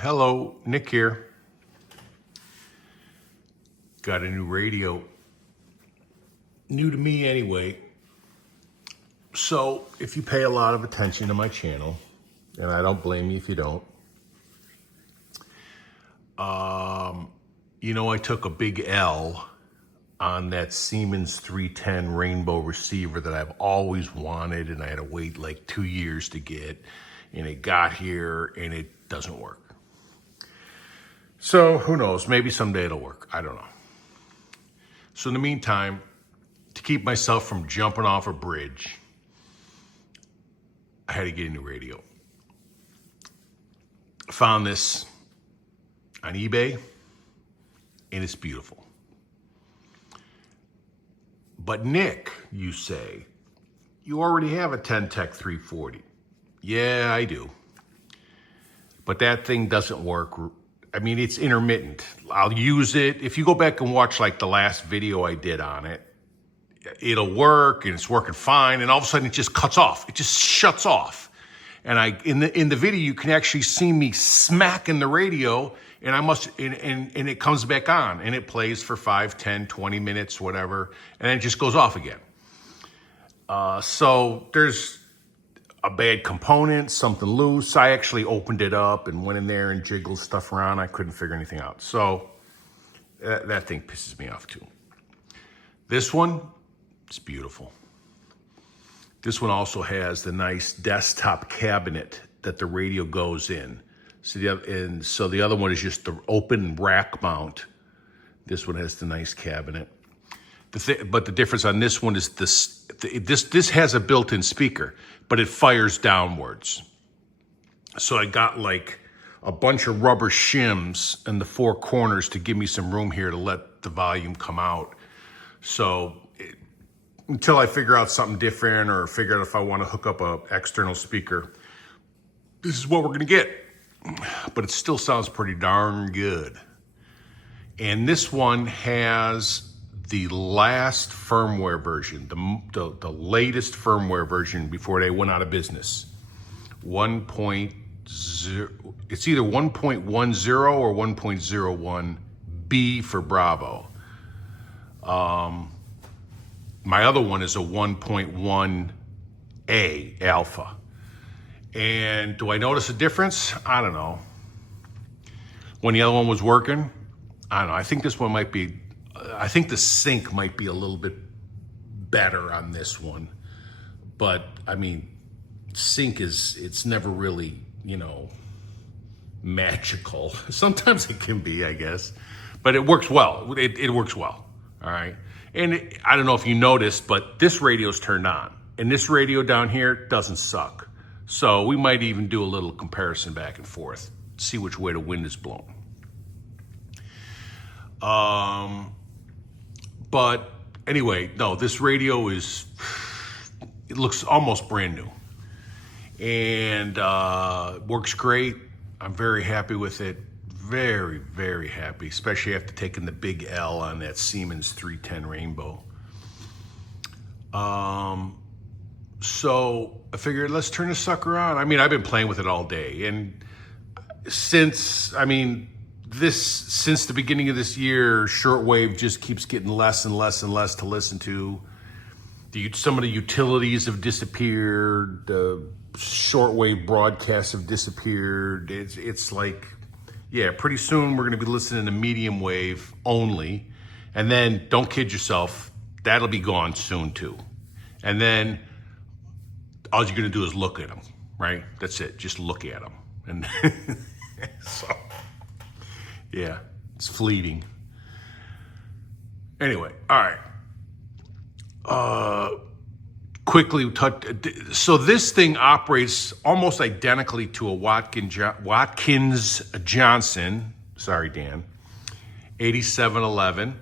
Hello, Nick here. Got a new radio. New to me anyway. So if you pay a lot of attention to my channel, and I don't blame you if you don't, I took a big L on that Siemens 310 rainbow receiver that I've always wanted, and I had to wait like 2 years to get, and it got here and it doesn't work. So who knows, maybe someday it'll work, I don't know. So in the meantime, to keep myself from jumping off a bridge, I had to get a new radio. I found this on eBay, and it's beautiful. But Nick, you say, you already have a Ten-Tec 340. Yeah, I do. But that thing doesn't work. I mean, it's intermittent. I'll use it. If you go back and watch like the last video I did on it, it'll work and it's working fine. And all of a sudden it just cuts off. It just shuts off. And in the video, you can actually see me smacking the radio, and and it comes back on and it plays for 5, 10, 20 minutes, whatever. And then it just goes off again. So there's a bad component, something loose. I actually opened it up and went in there and jiggled stuff around. I couldn't figure anything out. So that thing pisses me off too. This one, it's beautiful. This one also has the nice desktop cabinet that the radio goes in. So the other one is just the open rack mount. This one has the nice cabinet. But the difference on this one is this has a built-in speaker, but it fires downwards. So I got like a bunch of rubber shims in the four corners to give me some room here to let the volume come out. So until I figure out something different or figure out if I want to hook up an external speaker, this is what we're going to get. But it still sounds pretty darn good. And this one has the last firmware version, the latest firmware version before they went out of business. 1.0, it's either 1.10 or 1.01B for Bravo. My other one is a 1.1A alpha. And do I notice a difference? I don't know. When the other one was working, I don't know. I think this one might be, I think the sync might be a little bit better on this one. But I mean, sync it's never really, magical. Sometimes it can be, I guess. But it works well. It works well. All right. And I don't know if you noticed, but this radio's turned on. And this radio down here doesn't suck. So we might even do a little comparison back and forth, see which way the wind is blowing. But anyway, no, this radio it looks almost brand new. And works great. I'm very happy with it. Very, very happy, especially after taking the big L on that Siemens 310 Rainbow. So I figured, let's turn this sucker on. I mean, I've been playing with it all day. And since the beginning of this year, shortwave just keeps getting less and less and less to listen to. Some of the utilities have disappeared. The shortwave broadcasts have disappeared. It's like, yeah, pretty soon we're going to be listening to medium wave only. And then, don't kid yourself, that'll be gone soon too. And then all you're going to do is look at them, right? That's it. Just look at them. And so, yeah, it's fleeting. Anyway, all right. Quickly touch. So this thing operates almost identically to a Watkins Johnson. Sorry, Dan. 8711.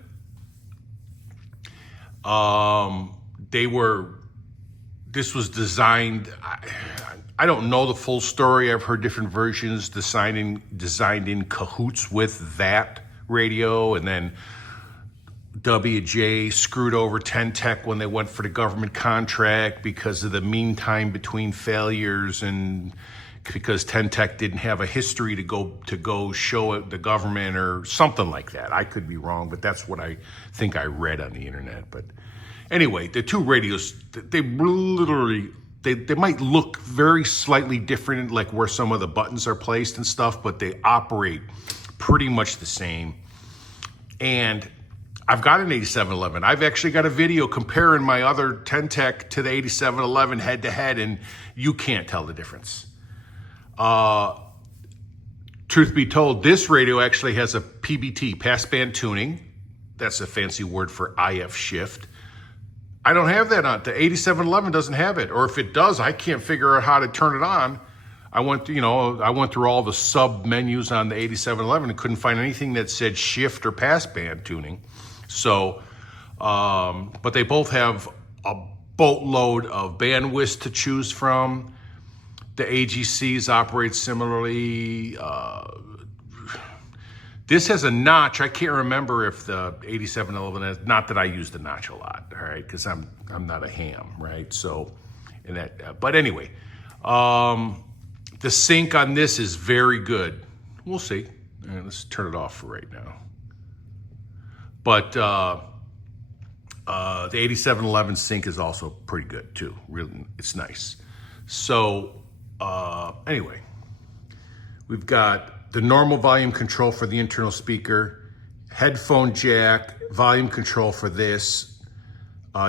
This was designed. I don't know the full story. I've heard different versions designed in cahoots with that radio, and then W.J. screwed over Ten-Tec when they went for the government contract because of the mean time between failures and because Ten-Tec didn't have a history to go show it the government or something like that. I could be wrong, but that's what I think I read on the internet. But anyway, the two radios, they literally, they might look very slightly different, like where some of the buttons are placed and stuff, but they operate pretty much the same. And I've got an 8711. I've actually got a video comparing my other Ten-Tec to the 8711 head to head, and you can't tell the difference. Truth be told, this radio actually has a PBT, passband tuning. That's a fancy word for IF shift. I don't have that on. The 8711 doesn't have it. Or if it does, I can't figure out how to turn it on. I went through all the sub menus on the 8711 and couldn't find anything that said shift or passband tuning. So, but they both have a boatload of bandwidth to choose from. The AGCs operate similarly. This has a notch. I can't remember if the 8711 has, not that I use the notch a lot, all right, because I'm not a ham, right? So, but anyway, the sync on this is very good. We'll see. All right, let's turn it off for right now. But the 8711 sync is also pretty good too. Really, it's nice. So anyway, we've got the normal volume control for the internal speaker, headphone jack, volume control for this.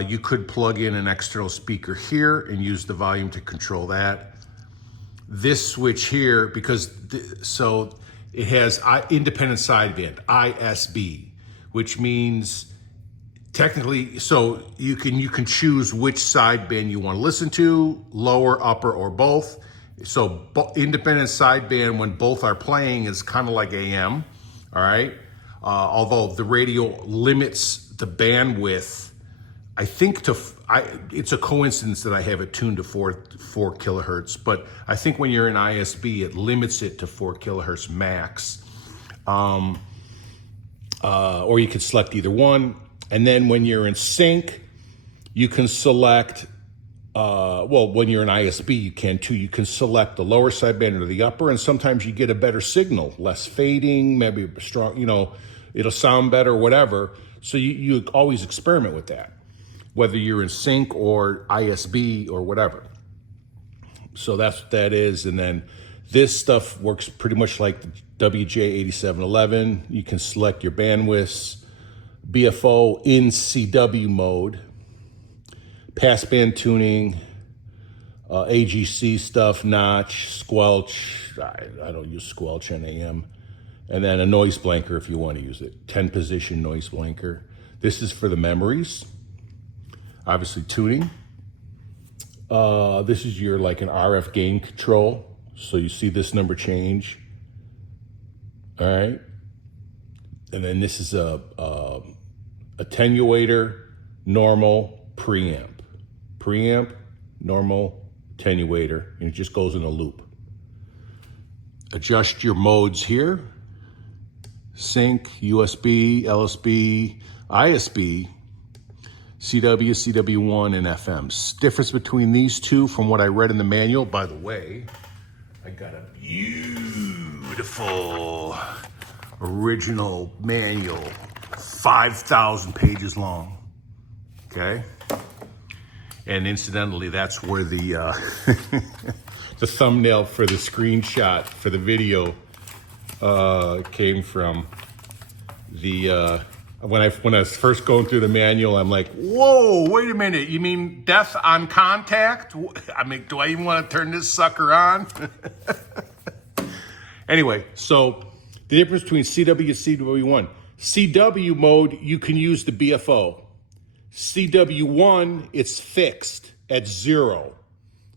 You could plug in an external speaker here and use the volume to control that. This switch here, so it has independent sideband, ISB, which means technically, so you can choose which sideband you want to listen to, lower, upper, or both. So independent sideband, when both are playing, is kind of like AM, all right? Although the radio limits the bandwidth, I think it's a coincidence that I have it tuned to 4 kilohertz, but I think when you're in ISB, it limits it to 4 kilohertz max. Or you could select either one. And then when you're in sync, you can select, when you're in ISB, you can too. You can select the lower sideband or the upper, and sometimes you get a better signal, less fading, maybe strong, it'll sound better, whatever. So you always experiment with that, whether you're in sync or ISB or whatever. So that's what that is. And then this stuff works pretty much like the WJ8711. You can select your bandwidths, BFO in CW mode, passband tuning, AGC stuff, notch, squelch. I don't use squelch on AM. And then a noise blanker if you want to use it. 10 position noise blanker. This is for the memories. Obviously tuning. This is your like an RF gain control. So you see this number change. All right. And then this is a attenuator, normal, preamp. Preamp, normal, attenuator, and it just goes in a loop. Adjust your modes here. Sync, USB, LSB, ISB, CW, CW1, and FM. Difference between these two from what I read in the manual, by the way, I got a beautiful original manual, 5,000 pages long, okay? And incidentally, that's where the the thumbnail for the screenshot for the video came from. The when I was first going through the manual, I'm like, whoa, wait a minute, you mean death on contact? I mean, do I even want to turn this sucker on? Anyway, so the difference between CW and CW1. CW mode, you can use the BFO. CW1, it's fixed at 0.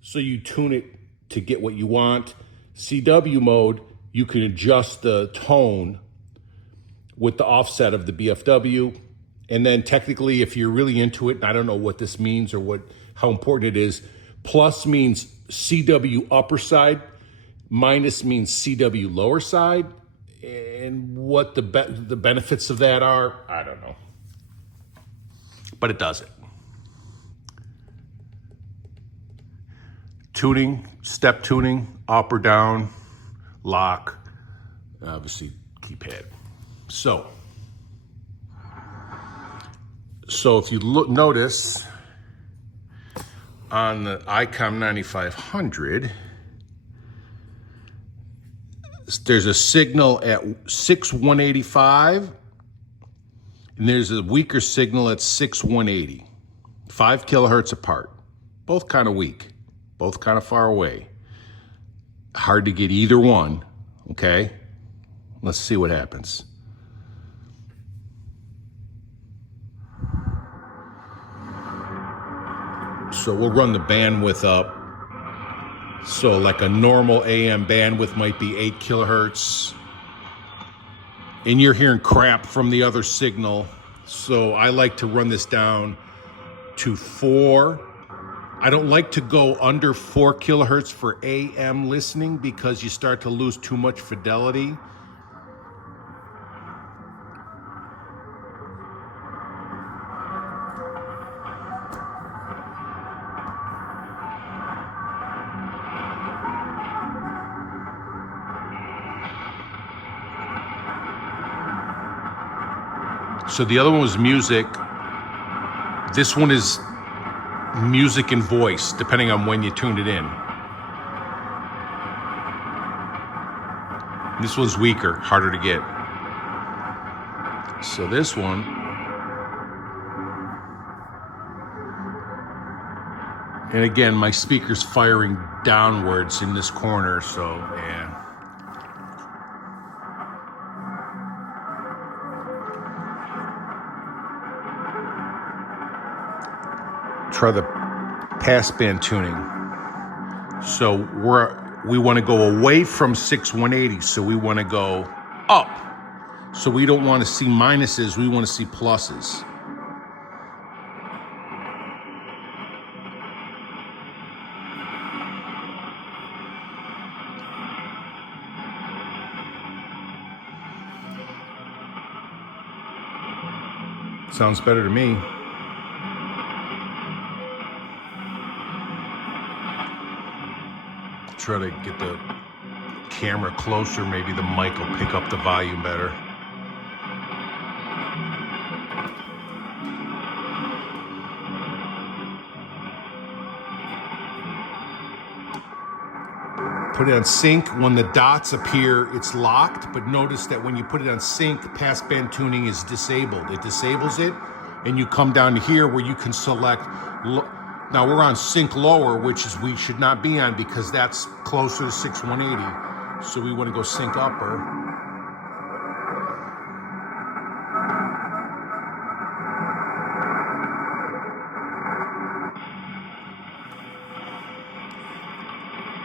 So you tune it to get what you want. CW mode, you can adjust the tone with the offset of the BFW. And then technically, if you're really into it, and I don't know what this means or how important it is, plus means CW upper side, minus means CW lower side. And what the benefits of that are, I don't know. But it does it. Tuning, step tuning, up or down, lock, obviously keypad. So if you notice on the ICOM 9500, there's a signal at 6,185, and there's a weaker signal at 6,180. 5 kilohertz apart. Both kind of weak, both kind of far away. Hard to get either one, okay? Let's see what happens. So we'll run the bandwidth up. So like a normal AM bandwidth might be 8 kilohertz. And you're hearing crap from the other signal. So I like to run this down to 4. I don't like to go under 4 kilohertz for AM listening because you start to lose too much fidelity. So the other one was music. This one is music and voice, depending on when you tuned it in. This one's weaker, harder to get. So this one, and again, my speaker's firing downwards in this corner, so yeah. Try the passband tuning. So we want to go away from 6,180, so we want to go up. So we don't want to see minuses, we want to see pluses. Sounds better to me. Try to get the camera closer, maybe the mic will pick up the volume better. Put it on sync. When the dots appear, it's locked, but notice that when you put it on sync, passband tuning is disabled. It disables it, and you come down to here where you can select. Now we're on sync lower, which is we should not be on because that's closer to 6,180. So we want to go sync upper.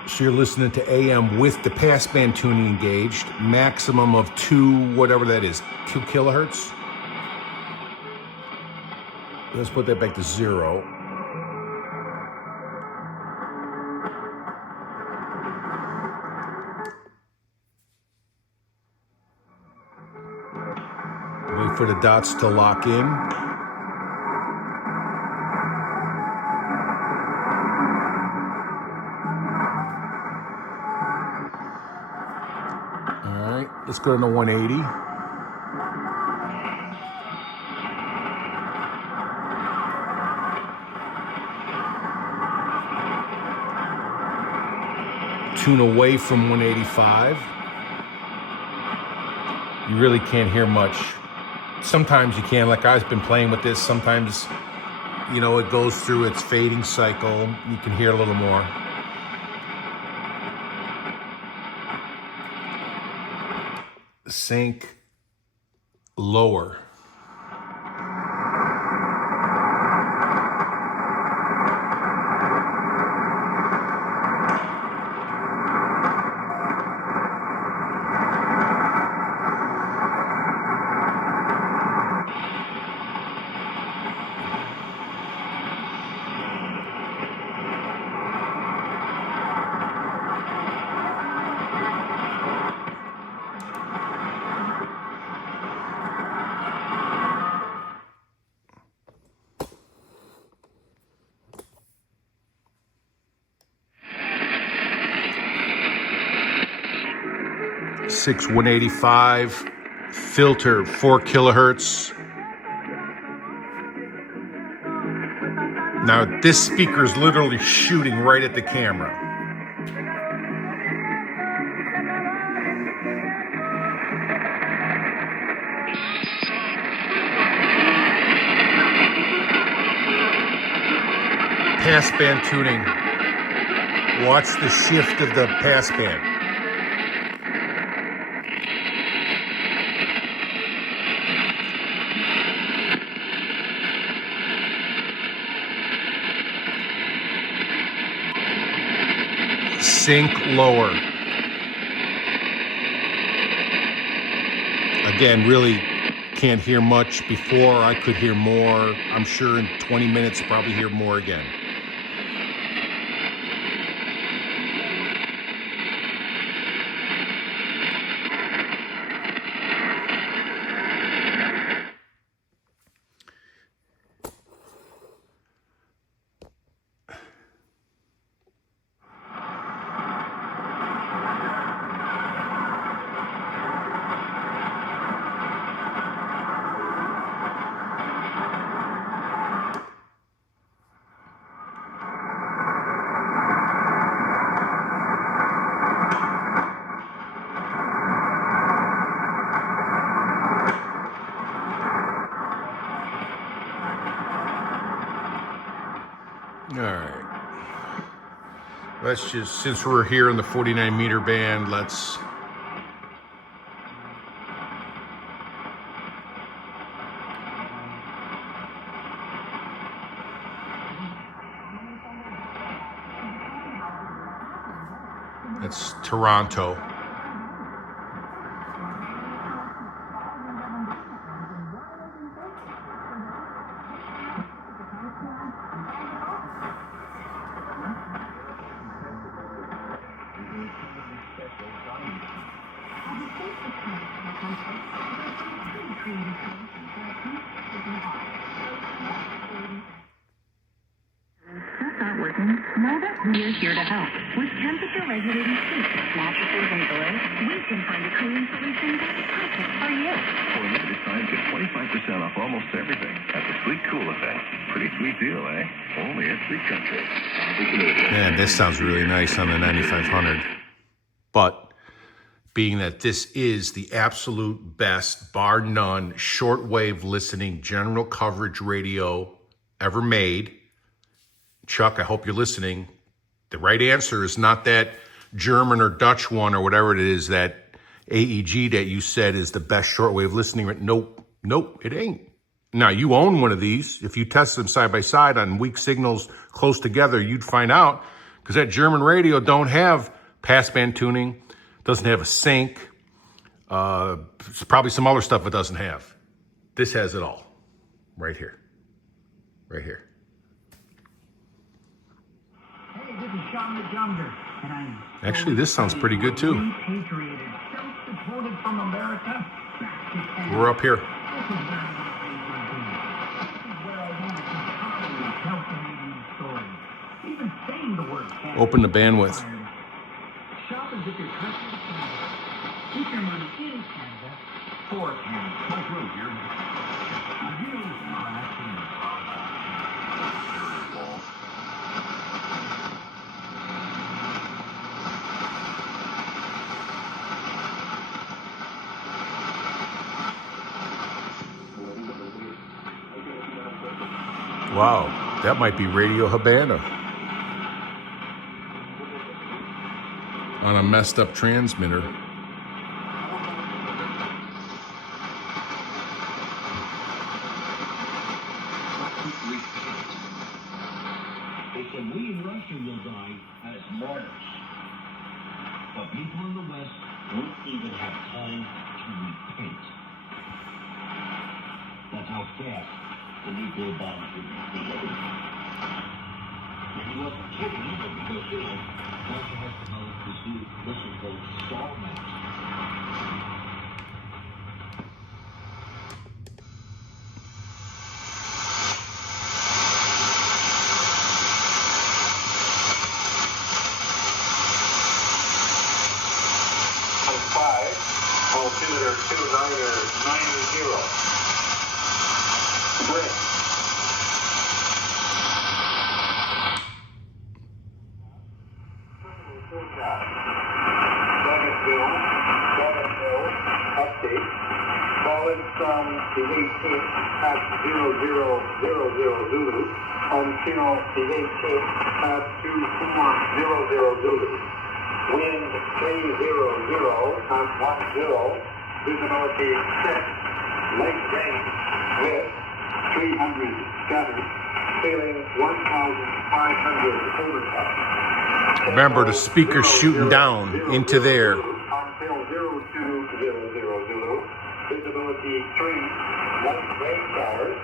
So you're listening to AM with the passband tuning engaged, maximum of 2, whatever that is, 2 kilohertz. Let's put that back to 0. Wait for the dots to lock in. All right, let's go to 180. Tune away from 185. You really can't hear much. Sometimes you can, like I've been playing with this. Sometimes, you know, it goes through its fading cycle. You can hear a little more. Sync lower. 185, filter 4 kilohertz. Now this speaker is literally shooting right at the camera. Passband tuning. Watch the shift of the passband. Sync lower. Again, really can't hear much. Before I could hear more. I'm sure in 20 minutes probably hear more again. All right, let's just, since we're here in the 49 meter band, let's that's Toronto. We're here to help. With temperature regulating seats, mattresses, and pillows, we can find a cooling solution that's perfect for you. For a limited time, get 25% off almost everything at the Sweet Cool event. Pretty sweet deal, eh? Only at Sleep Country. Man, this sounds really nice on the 9500. But being that this is the absolute best, bar none, shortwave listening general coverage radio ever made, Chuck, I hope you're listening. The right answer is not that German or Dutch one or whatever it is, that AEG that you said is the best shortwave listening. Nope, it ain't. Now, you own one of these. If you test them side by side on weak signals close together, you'd find out, because that German radio don't have passband tuning, doesn't have a sync. It's probably some other stuff it doesn't have. This has it all. Right here. Right here. Actually, this sounds pretty good too. We're up here. Open the bandwidth. Wow, that might be Radio Habana on a messed up transmitter. They said we in Russia will die as martyrs, but people in the West won't even have time to repent. That's how fast the nuclear bombs would be delivered. And he wasn't kidding either, because, Russia has developed this new missile called Starman. Five. Altimeter 2990. Bridge. Douglasville, update. Calling from the 18th at 0000 Zulu until the 18th at 2400 Zulu. Wind 300 at 10. Visibility 6. Light rain with 300 scattered. Ceiling 1,500 overcast. Remember, the speaker's shooting down into there. Until 0200 Zulu. Visibility 3. Light rain showers.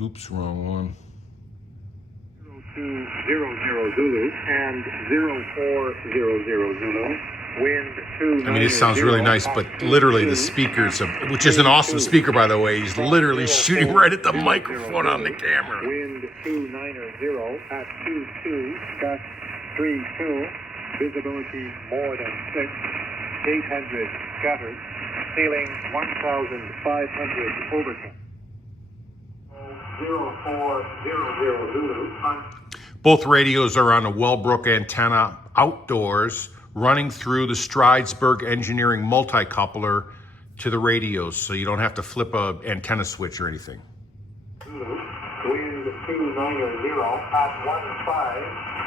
Oops, wrong one. 0200 Zulu and 0400 Zulu. Wind 2. I mean, it sounds really nice, but literally the speakers, which is an awesome speaker, by the way, he's literally shooting right at the microphone on the camera. Wind 290 at 22. Gust 32. Visibility more than 6. 800 scattered. Ceiling 1,500 overcast. 0400 Zulu. Both radios are on a Wellbrook antenna outdoors, running through the Stridesburg Engineering multi-coupler to the radios, so you don't have to flip a antenna switch or anything. Wind 290 at 15.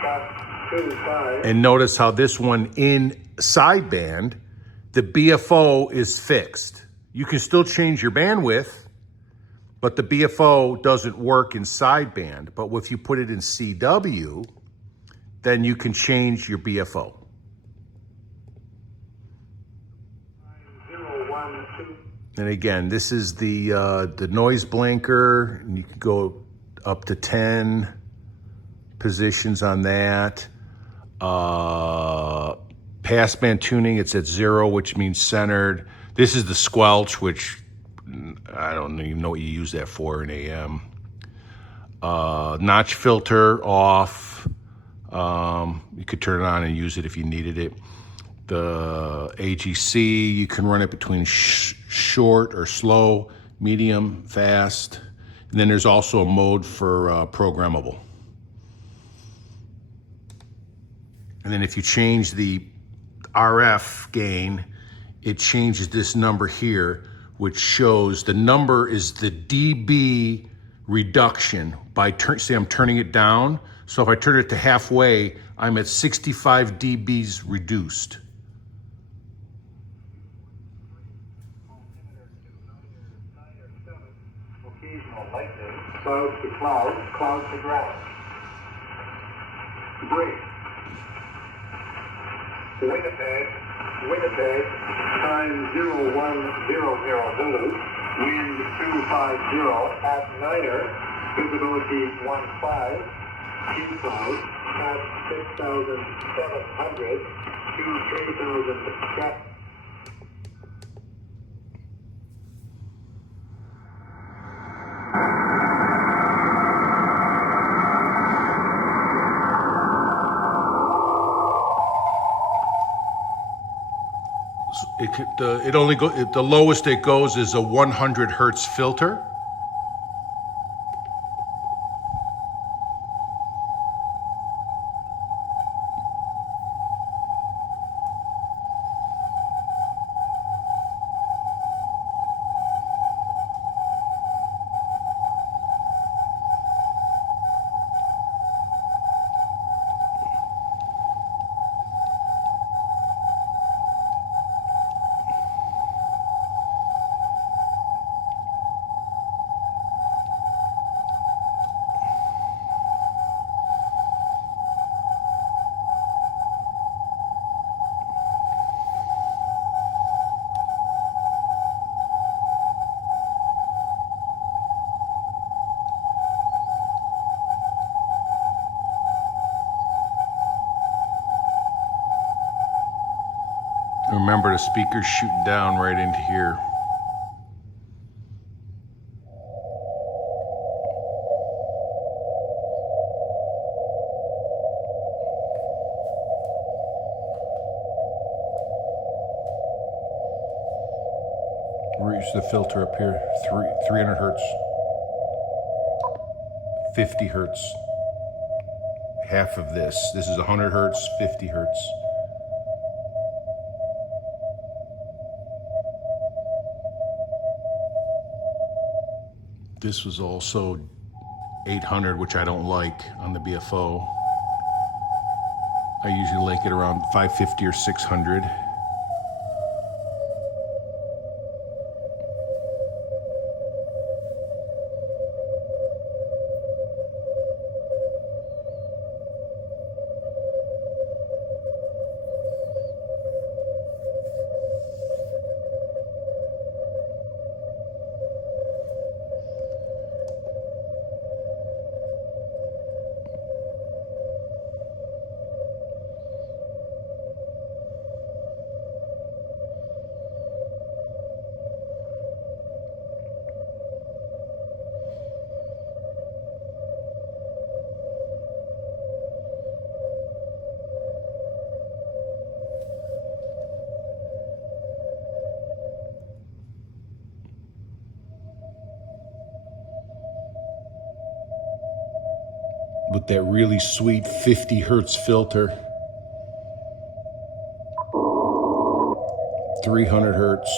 Gust 25. And notice how this one in sideband, the BFO is fixed. You can still change your bandwidth, but the BFO doesn't work in sideband. But if you put it in CW, then you can change your BFO. 012. And again, this is the noise blanker, and you can go up to 10 positions on that. Passband tuning, it's at 0, which means centered. This is the squelch, which I don't even know what you use that for in AM. Notch filter off. You could turn it on and use it if you needed it. The AGC, you can run it between short or slow, medium, fast. And then there's also a mode for programmable. And then if you change the RF gain, it changes this number here, which shows the number is the dB reduction by say I'm turning it down. So if I turn it to halfway, I'm at 65 dBs reduced. Occasional lightning. Cloud to cloud, cloud to ground. Break. Winnipeg, time 0100 Zulu, wind 250 at 9er, visibility 15, Q-cloud at 6,700 to 3,000 scattered. The lowest it goes is a 100 hertz filter. Remember, the speaker's shooting down right into here. Reach the filter up here, 300 hertz, 50 hertz, half of this. This is 100 hertz, 50 hertz. This was also 800, which I don't like on the BFO. I usually like it around 550 or 600. With that really sweet 50 hertz filter. 300 hertz.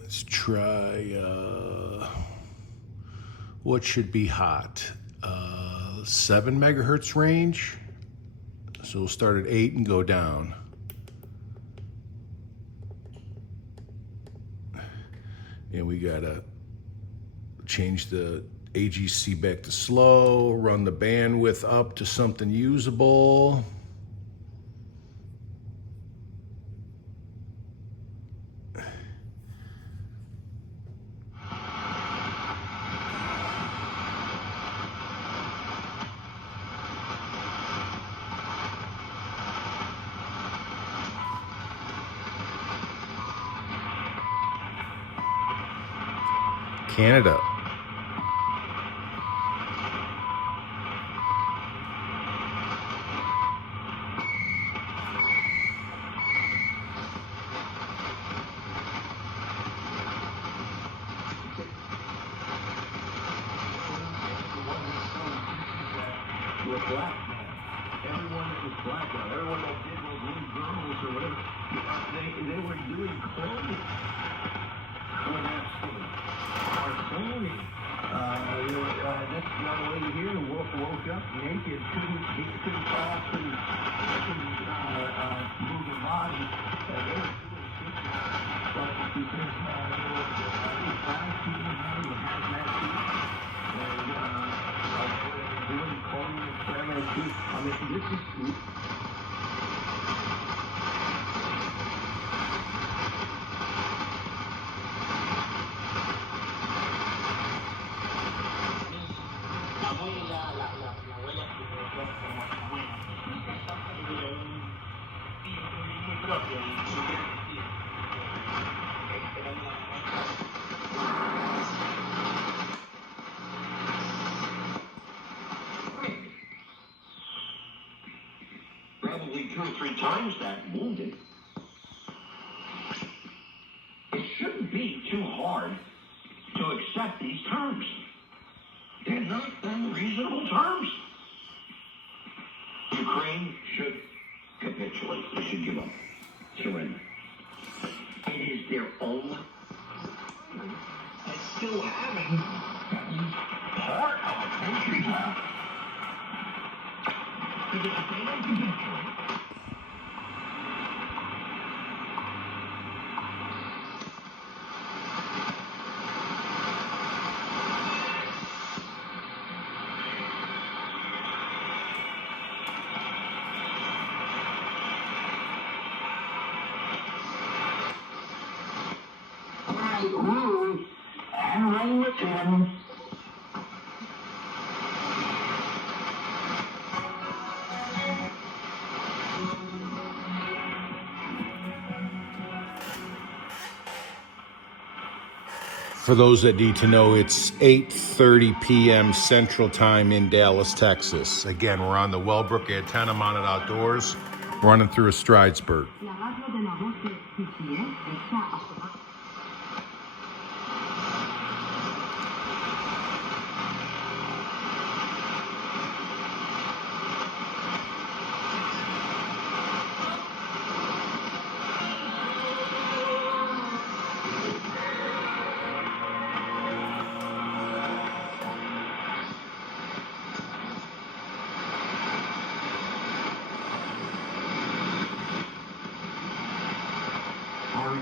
Let's try, what should be hot? 7 megahertz range. So we'll start at 8 and go down. And we gotta change the AGC back to slow, run the bandwidth up to something usable. Canada. Were black now. Everyone that was black now, everyone that did those little girls or whatever, they were doing clothing for that scene. Or clothing. This young lady here woke up naked, couldn't talk, couldn't move her body. They were doing but because they were black people now with hazmat suits and doing clothing experiments too. I mean, this is probably 2 or 3 times that wounded. It shouldn't be too hard to accept these terms. They're not unreasonable terms. Ukraine should capitulate. They should give up. Surrender. It is their own. It's still having part of the country now. If they don't capitulate, rule and reign with him. For those that need to know, it's 8:30 p.m. Central Time in Dallas, Texas. Again, we're on the Wellbrook antenna mounted outdoors, running through a Stridesburg. La radio de la voce ici est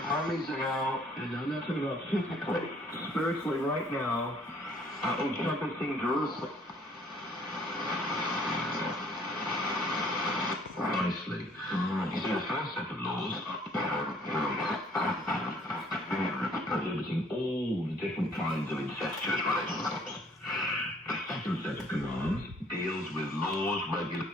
Armies are out, and I'm not talking about physically, spiritually right now, encompassing Jerusalem. Nicely. So the first set of laws prohibiting all the different kinds of incestuous relationships. The second set of commands deals with laws regulating.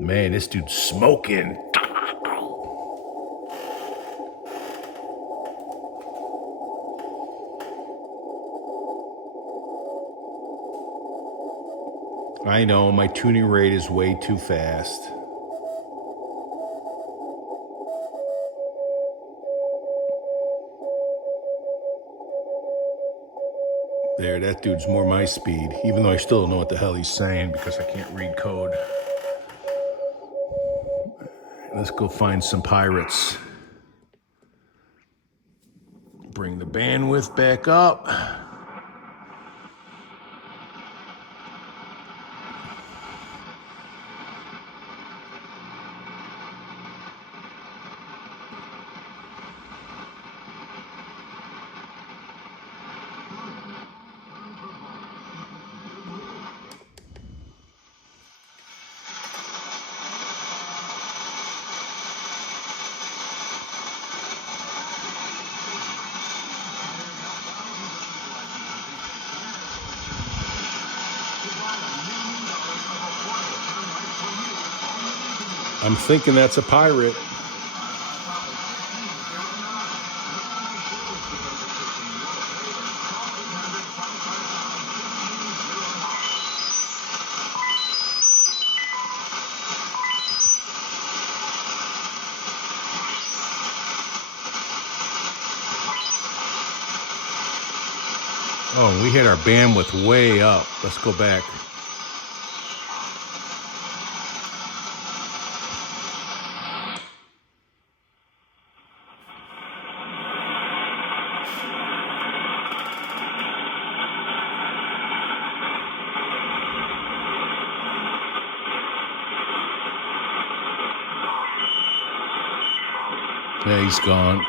Man, this dude's smoking. I know, my tuning rate is way too fast. There, that dude's more my speed, even though I still don't know what the hell he's saying because I can't read code. Let's go find some pirates. Bring the bandwidth back up. I'm thinking that's a pirate. Oh, we had our bandwidth way up. Let's go back. Yeah, he's gone.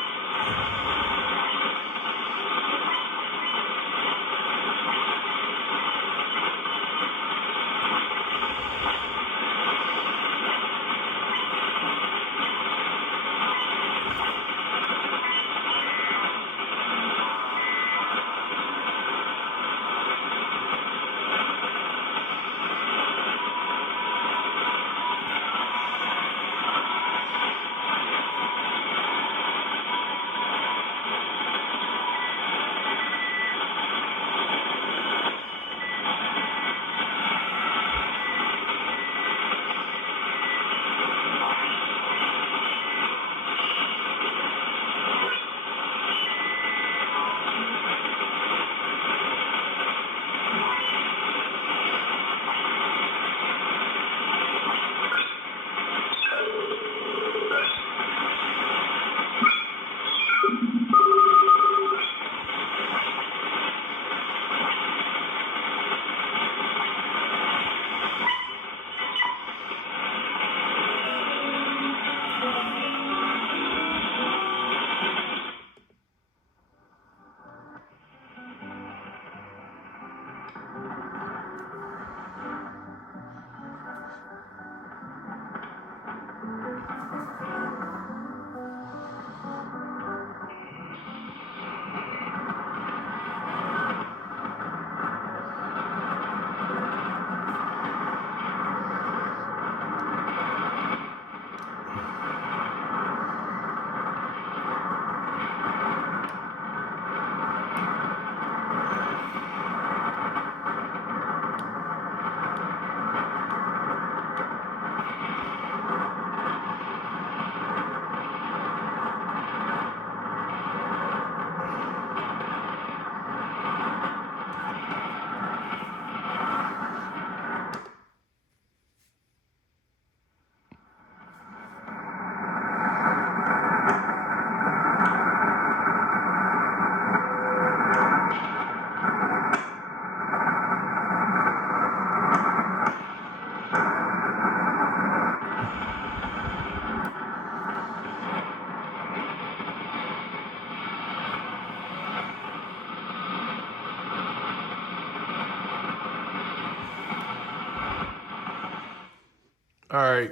All right.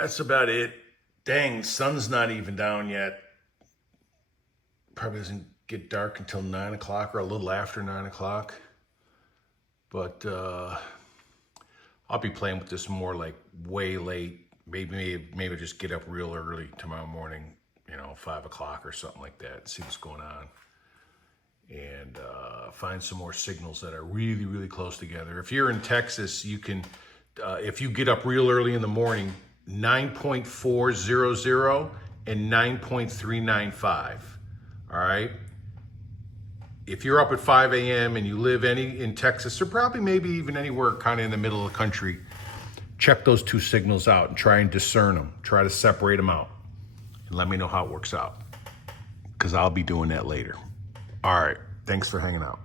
That's about it. Dang, sun's not even down yet. Probably doesn't get dark until 9 o'clock or a little after 9 o'clock. But I'll be playing with this more like way late. Maybe just get up real early tomorrow morning, 5 o'clock or something like that. See what's going on. And find some more signals that are really, really close together. If you're in Texas, you can, if you get up real early in the morning, 9.400 and 9.395. All right. If you're up at 5 a.m. and you live in Texas, or probably maybe even anywhere kind of in the middle of the country, check those two signals out and try and discern them. Try to separate them out. And let me know how it works out, because I'll be doing that later. All right. Thanks for hanging out.